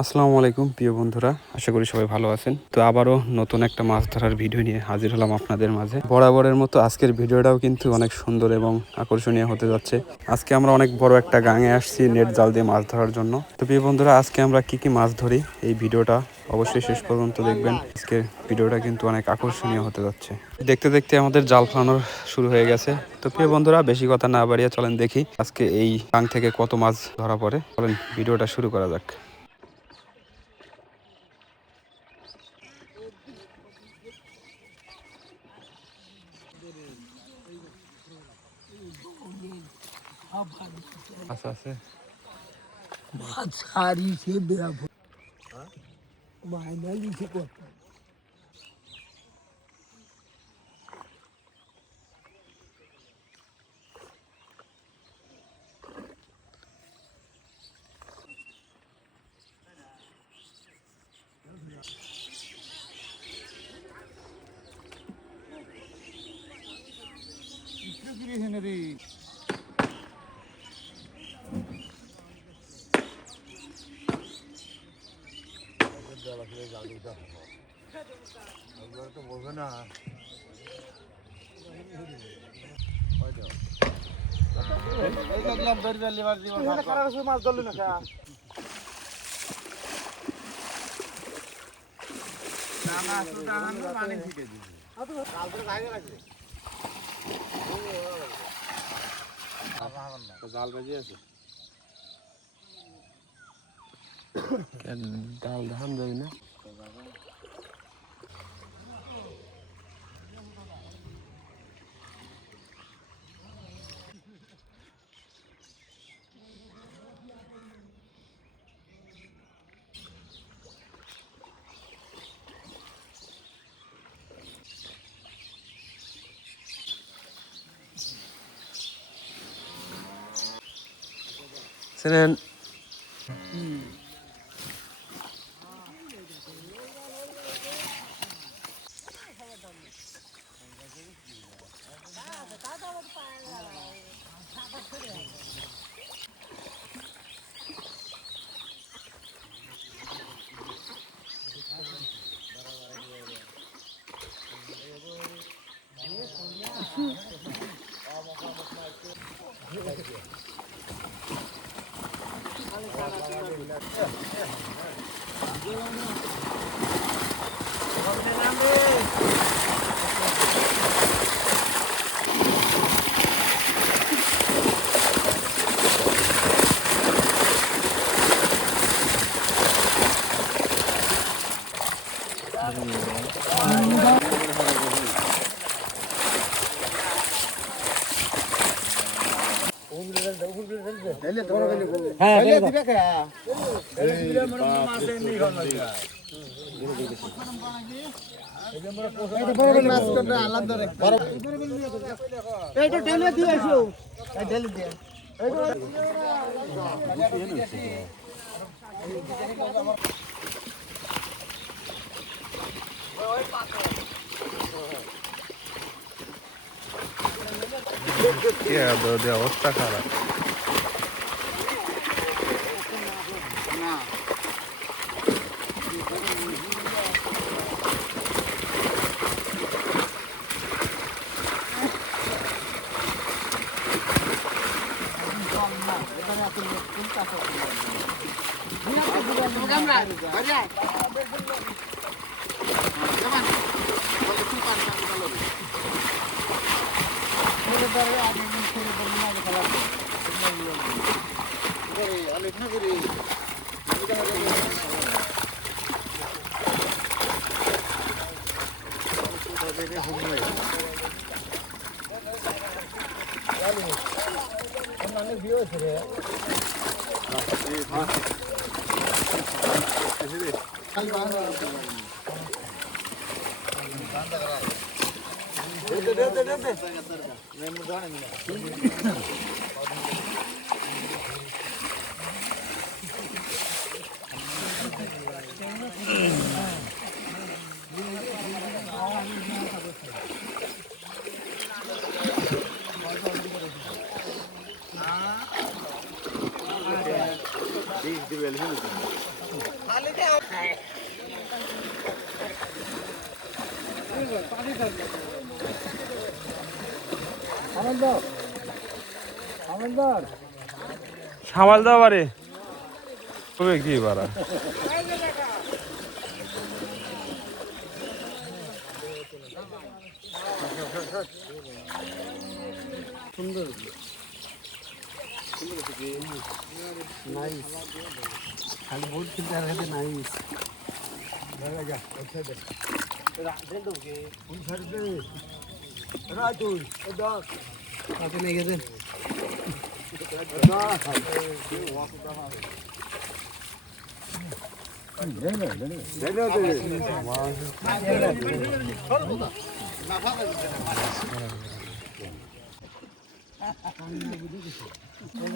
আসসালামু আলাইকুম প্রিয় বন্ধুরা, আশা করি সবাই ভালো আছেন। তো আবারও নতুন একটা মাছ ধরার ভিডিও নিয়ে হাজির হলাম আপনাদের মাঝে। বরাবরের মতো আজকের ভিডিওটাও কিন্তু অনেক সুন্দর এবং আকর্ষণীয় হতে যাচ্ছে। আজকে আমরা অনেক বড় একটা গাঙে আসছি নেট জাল দিয়ে মাছ ধরার জন্য। তো প্রিয় বন্ধুরা, আজকে আমরা কি কি মাছ ধরি এই ভিডিওটা অবশ্যই শেষ পর্যন্ত দেখবেন। আজকের ভিডিওটা কিন্তু অনেক আকর্ষণীয় হতে যাচ্ছে। দেখতে দেখতে আমাদের জাল ফালানো শুরু হয়ে গেছে। তো প্রিয় বন্ধুরা, বেশি কথা না বাড়িয়ে চলেন দেখি আজকে এই গাং থেকে কত মাছ ধরা পড়ে। চলেন ভিডিওটা শুরু করা যাক। আচ্ছা আছে মাছ হারিয়েছে বেরাবো মাইনা লিখে করতে বলবে না মাছ ধরলি না জাল বাজি আছে ডাল ধান যাবি না Senen অবস্থা খারাপ। সামাল দাও বারে তবে কি বারা সুন্দর নাইস খালি বহুত কিন্তু আর হেতে নাইস লাগা যা ওঠে দে রাখেন তো কে কোন ছাড় দে রাতুল ও দাস আপনি নিয়ে গেছেন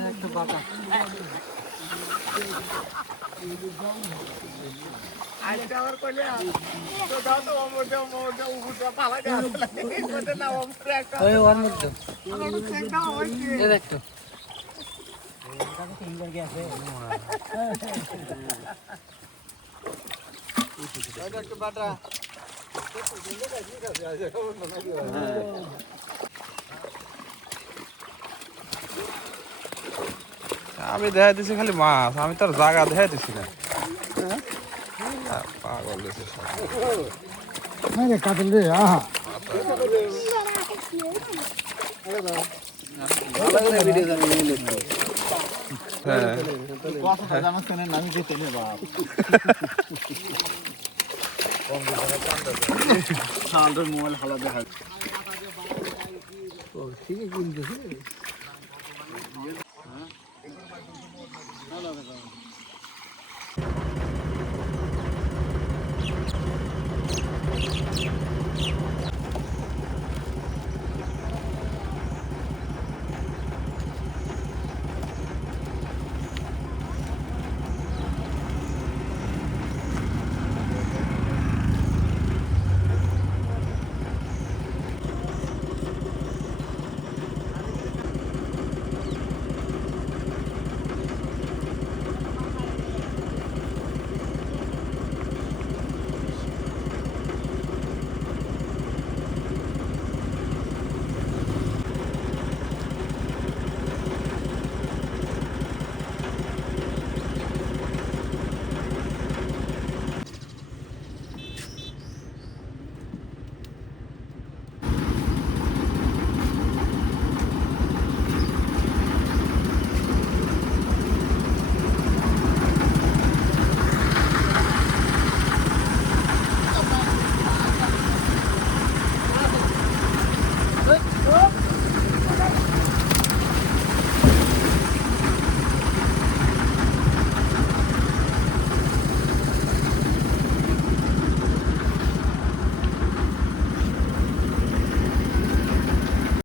একটা বাঁকা আজকে আবার কইলে তো দাও তো মোটা মোটা উপরটা পালা গেল কোতে না উপরে একটা ওই ওর মধ্যে এই দেখ তো এটা তো ইনভার গেছে এটা একটা বাটা আমি দেখা দিছি খালি মাছ আমি তোর জায়গা দেখা দিছি না পাগল দিছে আরে কাটল রে আহা মোবাইল হালা দেখা ঠিক আছে